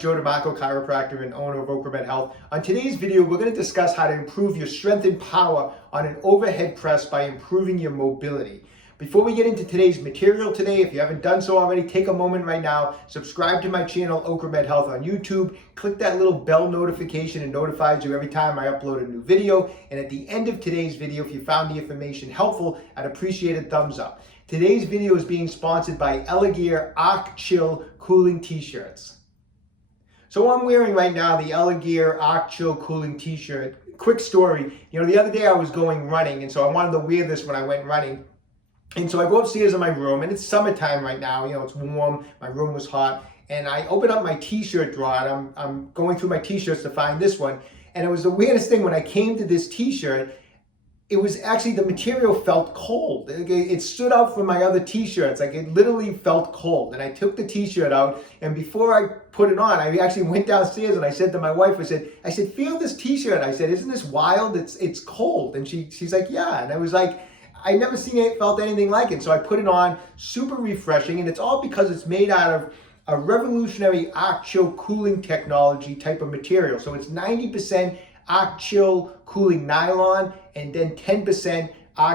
Dr. DeMarco, chiropractor and owner of OcraMed Health. On today's video, we're going to discuss how to improve your strength and power on an overhead press by improving your mobility. Before we get into today's material today, if you haven't done so already, take a moment right now, subscribe to my channel, OcraMed Health on YouTube, click that little bell notification, it notifies you every time I upload a new video. And at the end of today's video, if you found the information helpful, I'd appreciate a thumbs up. Today's video is being sponsored by Elegear Chill Cooling T-shirts. So I'm wearing right now the Elegear Chill Cooling T-shirt. Quick story, the other day I was going running, and so I wanted to wear this when I went running. And so I go upstairs in my room, and it's summertime right now, it's warm, my room was hot, and I open up my t-shirt drawer, and I'm going through my t-shirts to find this one, and it was the weirdest thing. When I came to this t-shirt, it was actually, the material felt cold. It stood out from my other t-shirts, like it literally felt cold. And I took the t-shirt out, and before I put it on, I actually went downstairs and I said to my wife, I said, feel this t-shirt. I said, isn't this wild? It's cold. And she's like, yeah. And I was like, I never felt anything like it. So I put it on, super refreshing, and it's all because it's made out of a revolutionary Chill cooling technology type of material. So it's 90% Chill cooling nylon and then 10%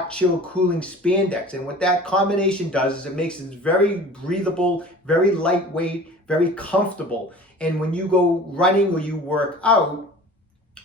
Chill cooling spandex. And what that combination does is it makes it very breathable, very lightweight, very comfortable. And when you go running or you work out,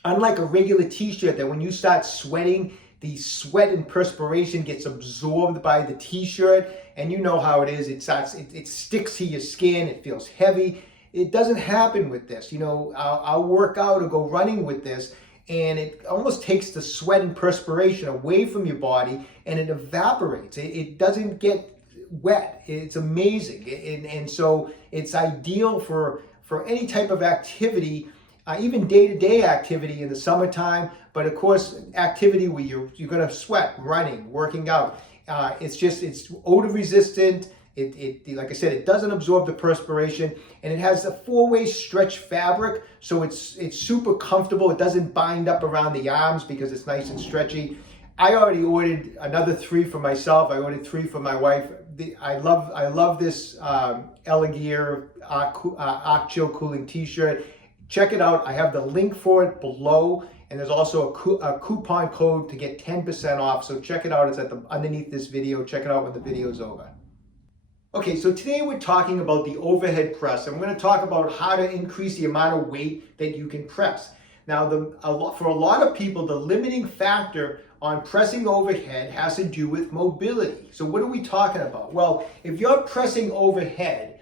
unlike a regular t-shirt that when you start sweating, the sweat and perspiration gets absorbed by the t-shirt, and you know how it is. It sticks to your skin. It feels heavy. It doesn't happen with this. I'll work out or go running with this, and it almost takes the sweat and perspiration away from your body, and it evaporates. It doesn't get wet. It's amazing, and so it's ideal for any type of activity. Even day-to-day activity in the summertime, but of course activity where you're gonna sweat, running, working out. It's odor resistant. It like I said, it doesn't absorb the perspiration, and it has a 4-way stretch fabric, so it's super comfortable. It doesn't bind up around the arms because it's nice and stretchy. I already ordered another 3 for myself. I ordered 3 for my wife. I love this Elegear Chill Cooling T-shirt. Check it out. I have the link for it below, and there's also a coupon code to get 10% off. So check it out. It's underneath this video. Check it out when the video is over. Okay, so today we're talking about the overhead press, and we're going to talk about how to increase the amount of weight that you can press. Now, for a lot of people, the limiting factor on pressing overhead has to do with mobility. So what are we talking about? Well, if you're pressing overhead,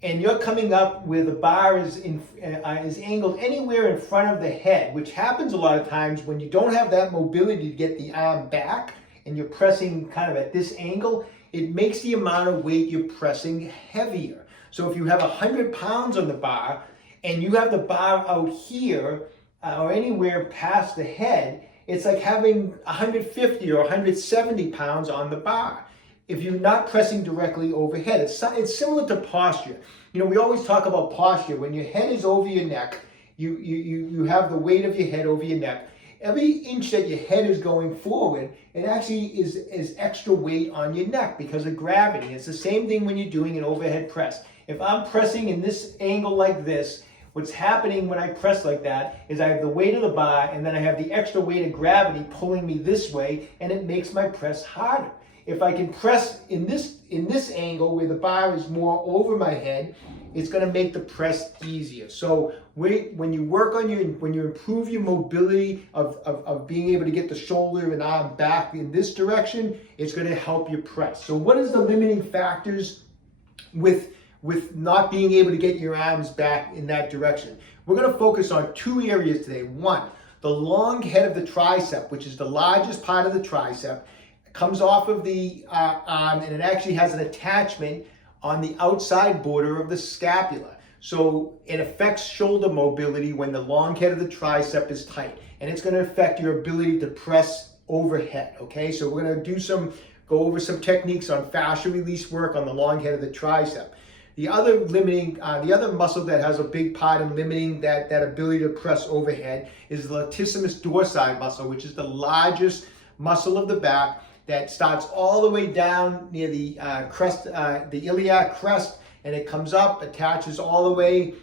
and you're coming up where the bar is angled anywhere in front of the head, which happens a lot of times when you don't have that mobility to get the arm back and you're pressing kind of at this angle, it makes the amount of weight you're pressing heavier. So if you have 100 pounds on the bar and you have the bar out here or anywhere past the head, it's like having 150 or 170 pounds on the bar if you're not pressing directly overhead. It's similar to posture. We always talk about posture. When your head is over your neck, you have the weight of your head over your neck. Every inch that your head is going forward, it actually is extra weight on your neck because of gravity. It's the same thing when you're doing an overhead press. If I'm pressing in this angle like this, what's happening when I press like that is I have the weight of the bar, and then I have the extra weight of gravity pulling me this way, and it makes my press harder. If I can press in this angle where the bar is more over my head, it's going to make the press easier. So when you work on when you improve your mobility of being able to get the shoulder and arm back in this direction, it's going to help you press. So what is the limiting factors with not being able to get your arms back in that direction? We're going to focus on 2 areas today. One, the long head of the tricep, which is the largest part of the tricep, comes off of the arm, and it actually has an attachment on the outside border of the scapula. So it affects shoulder mobility when the long head of the tricep is tight, and it's going to affect your ability to press overhead. Okay, so we're going to go over some techniques on fascial release work on the long head of the tricep. The other muscle that has a big part in limiting that ability to press overhead is the latissimus dorsi muscle, which is the largest muscle of the back that starts all the way down near the crest, the iliac crest, and it comes up, attaches all the way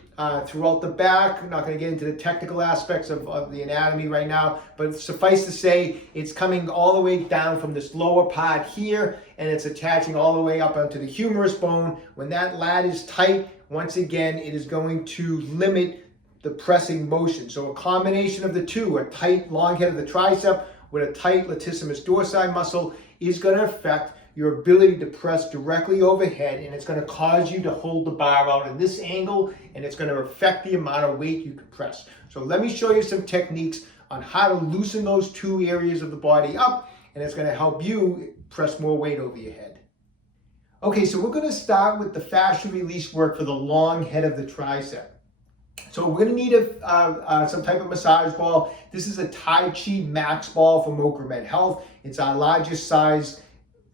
throughout the back. I'm not going to get into the technical aspects of the anatomy right now, but suffice to say, it's coming all the way down from this lower part here, and it's attaching all the way up onto the humerus bone. When that lat is tight, once again, it is going to limit the pressing motion. So a combination of the two, a tight long head of the tricep with a tight latissimus dorsi muscle, is going to affect your ability to press directly overhead, and it's going to cause you to hold the bar out in this angle, and it's going to affect the amount of weight you can press. So let me show you some techniques on how to loosen those two areas of the body up, and it's going to help you press more weight over your head. Okay, so we're going to start with the fascial release work for the long head of the tricep. So we're going to need some type of massage ball. This is a Tai Chi Max ball from OcraMed Health. It's our largest size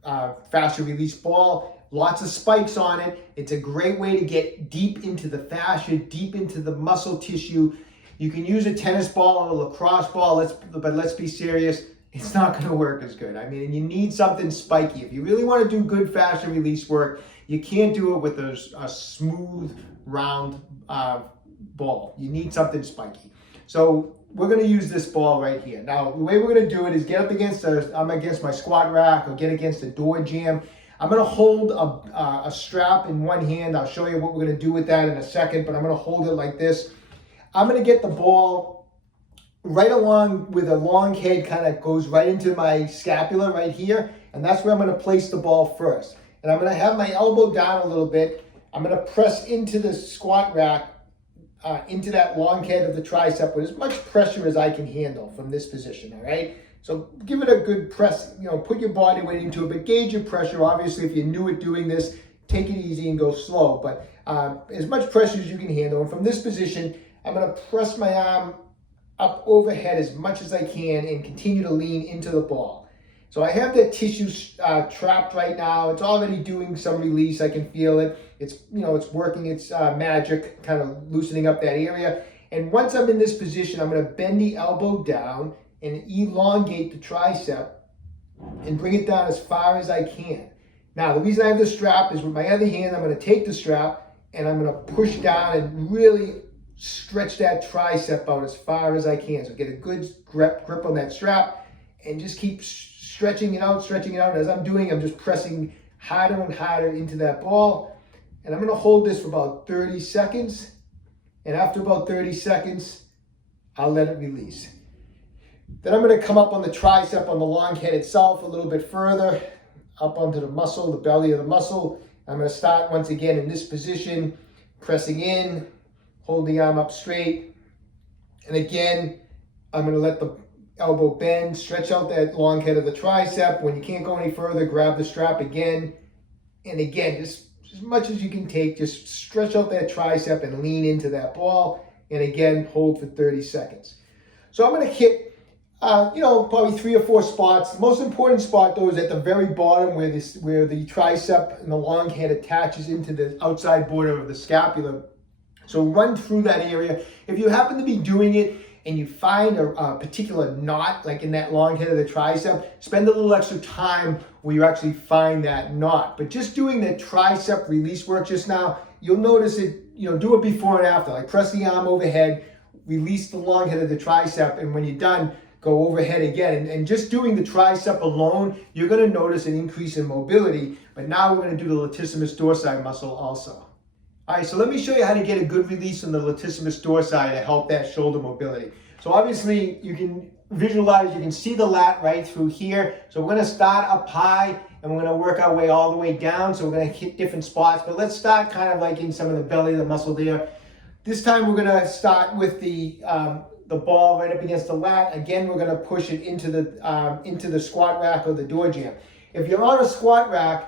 fascial release ball. Lots of spikes on it. It's a great way to get deep into the fascia, deep into the muscle tissue. You can use a tennis ball or a lacrosse ball, but let's be serious, it's not going to work as good. I mean, you need something spiky. If you really want to do good fascial release work, you can't do it with a smooth, round ball. You need something spiky. So we're going to use this ball right here. Now, the way we're going to do it is get up against I'm against my squat rack or get against a door jamb. I'm going to hold a strap in one hand. I'll show you what we're going to do with that in a second, but I'm going to hold it like this. I'm going to get the ball right along with a long head, kind of goes right into my scapula right here, and that's where I'm going to place the ball first. And I'm going to have my elbow down a little bit. I'm going to press into the squat rack, into that long head of the tricep with as much pressure as I can handle from this position, all right? So give it a good press, put your body weight into it, but gauge your pressure. Obviously, if you're new at doing this, take it easy and go slow, but as much pressure as you can handle. And from this position, I'm gonna press my arm up overhead as much as I can and continue to lean into the ball. So I have that tissue trapped right now. It's already doing some release. I can feel it. It's, it's working its magic, kind of loosening up that area. And once I'm in this position, I'm going to bend the elbow down and elongate the tricep and bring it down as far as I can. Now, the reason I have the strap is with my other hand, I'm going to take the strap and I'm going to push down and really stretch that tricep out as far as I can. So get a good grip on that strap and just keep stretching it out, stretching it out. As I'm doing, I'm just pressing harder and harder into that ball. And I'm going to hold this for about 30 seconds. And after about 30 seconds, I'll let it release. Then I'm going to come up on the tricep, on the long head itself, a little bit further, up onto the muscle, the belly of the muscle. I'm going to start once again in this position, pressing in, hold the arm up straight. And again, I'm going to let the elbow bend, stretch out that long head of the tricep. When you can't go any further, grab the strap again. And again, just as much as you can take, just stretch out that tricep and lean into that ball. And again, hold for 30 seconds. So I'm going to hit, probably 3 or 4 spots. The most important spot, though, is at the very bottom where the tricep and the long head attaches into the outside border of the scapula. So run through that area. If you happen to be doing it and you find a particular knot, like in that long head of the tricep, spend a little extra time where you actually find that knot. But just doing the tricep release work just now, you'll notice it, do it before and after. Like press the arm overhead, release the long head of the tricep, and when you're done, go overhead again. And just doing the tricep alone, you're gonna notice an increase in mobility. But now we're gonna do the latissimus dorsi muscle also. All right, so let me show you how to get a good release on the latissimus dorsi to help that shoulder mobility. So obviously you can visualize, you can see the lat right through here. So we're gonna start up high and we're gonna work our way all the way down. So we're gonna hit different spots, but let's start kind of like in some of the belly of the muscle there. This time we're gonna start with the ball right up against the lat. Again, we're gonna push it into the squat rack or the door jamb. If you're on a squat rack,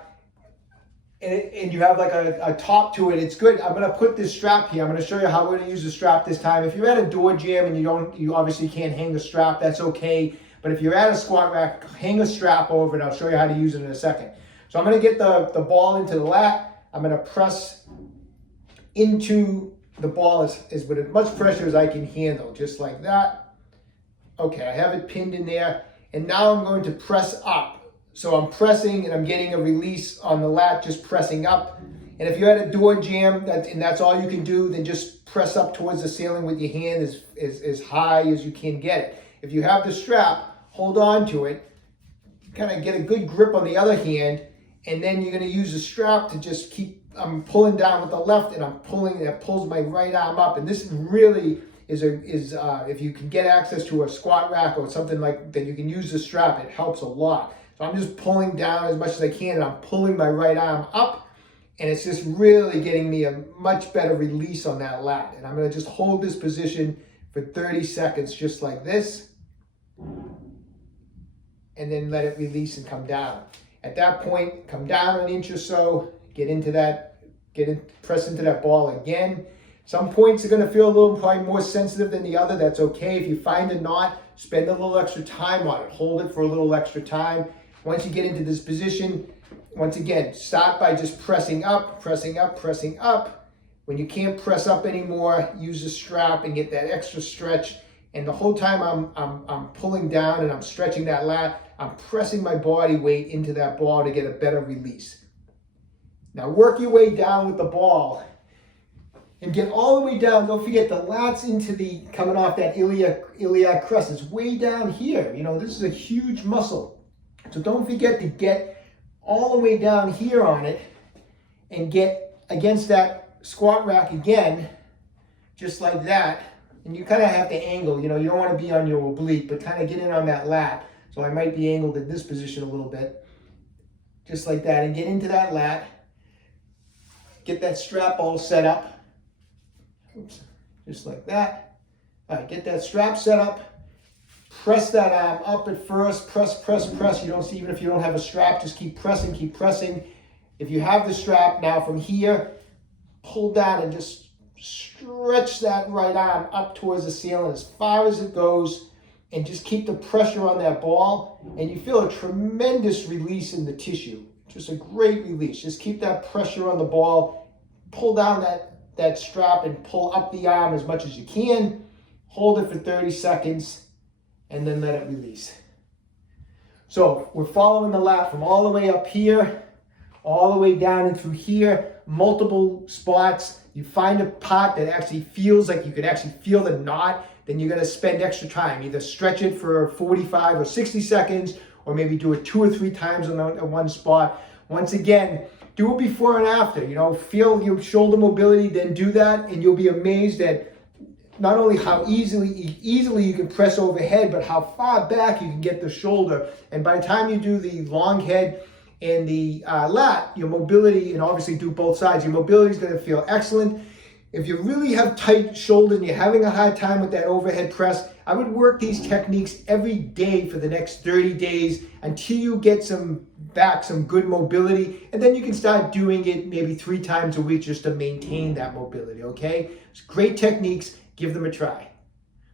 and you have like a top to it, it's good. I'm gonna put this strap here. I'm gonna show you how we're gonna use the strap this time. If you're at a door jamb and you obviously can't hang the strap, that's okay. But if you're at a squat rack, hang a strap over it. I'll show you how to use it in a second. So I'm gonna get the ball into the lat. I'm gonna press into the ball as with as much pressure as I can handle, just like that. Okay, I have it pinned in there. And now I'm going to press up. So I'm pressing and I'm getting a release on the lat, just pressing up. And And if you're at a door jam and that's all you can do, then just press up towards the ceiling with your hand as high as you can get it. If you have the strap, hold on to it, kind of get a good grip on the other hand, and then you're going to use the strap to just keep, I'm pulling down with the left and I'm pulling, that pulls my right arm up. And this really is if you can get access to a squat rack or something like that, you can use the strap, it helps a lot. So I'm just pulling down as much as I can and I'm pulling my right arm up, and it's just really getting me a much better release on that lat. And I'm going to just hold this position for 30 seconds just like this, and then let it release and come down. At that point, come down an inch or so, press into that ball again. Some points are going to feel a little probably more sensitive than the other. That's okay. If you find a knot, spend a little extra time on it. Hold it for a little extra time. Once you get into this position, once again, start by just pressing up, pressing up, pressing up. When you can't press up anymore, use the strap and get that extra stretch. And the whole time I'm pulling down and I'm stretching that lat, I'm pressing my body weight into that ball to get a better release. Now work your way down with the ball and get all the way down. Don't forget the lat's coming off that iliac crest. It's way down here. You know, this is a huge muscle. So don't forget to get all the way down here on it and get against that squat rack again, just like that. And you kind of have to angle, you know, you don't want to be on your oblique, but kind of get in on that lat. So I might be angled in this position a little bit, just like that, and get into that lat. Get that strap all set up. Oops, just like that. All right, get that strap set up. Press that arm up at first. Press, press, press. You don't see, even if you don't have a strap, just keep pressing, keep pressing. If you have the strap, now from here, pull down and just stretch that right arm up towards the ceiling as far as it goes, and just keep the pressure on that ball, and you feel a tremendous release in the tissue. Just a great release. Just keep that pressure on the ball. Pull down that strap and pull up the arm as much as you can. Hold it for 30 seconds and then let it release. So we're following the lat from all the way up here, all the way down and through here, multiple spots. You find a part that actually feels like you could actually feel the knot, then you're going to spend extra time. Either stretch it for 45 or 60 seconds, or maybe do it 2 or 3 times on one spot. Once again, do it before and after. You know, feel your shoulder mobility, then do that, and you'll be amazed at not only how easily you can press overhead, but how far back you can get the shoulder. And by the time you do the long head and the lat, your mobility, and obviously do both sides, your mobility is going to feel excellent. If you really have tight shoulders and you're having a hard time with that overhead press, I would work these techniques every day for the next 30 days until you get some good mobility, and then you can start doing it maybe 3 times a week just to maintain that mobility, okay? It's great techniques, give them a try.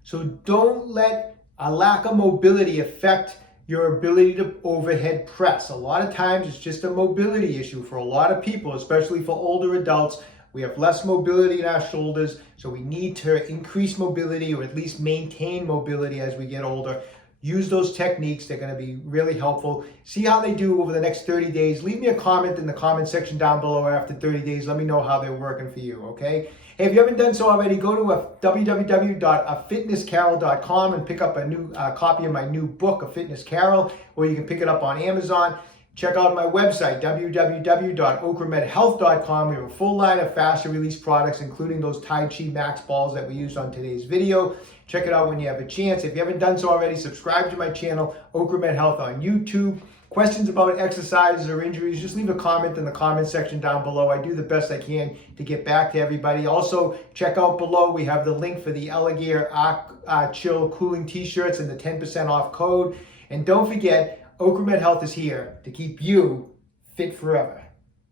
So don't let a lack of mobility affect your ability to overhead press. A lot of times it's just a mobility issue for a lot of people, especially for older adults. We have less mobility in our shoulders, so we need to increase mobility or at least maintain mobility as we get older. Use those techniques. They're going to be really helpful. See how they do over the next 30 days. Leave me a comment in the comment section down below after 30 days. Let me know how they're working for you, okay? Hey, if you haven't done so already, go to www.afitnesscarol.com and pick up a new copy of my new book, A Fitness Carol, or you can pick it up on Amazon. Check out my website, www.OcraMedHealth.com. We have a full line of fascial release products, including those Tai Chi Max balls that we used on today's video. Check it out when you have a chance. If you haven't done so already, subscribe to my channel, OcraMed Health on YouTube. Questions about exercises or injuries, just leave a comment in the comment section down below. I do the best I can to get back to everybody. Also, check out below. We have the link for the Elegear Chill Cooling T-shirts and the 10% off code. And don't forget, OcraMed Health is here to keep you fit forever.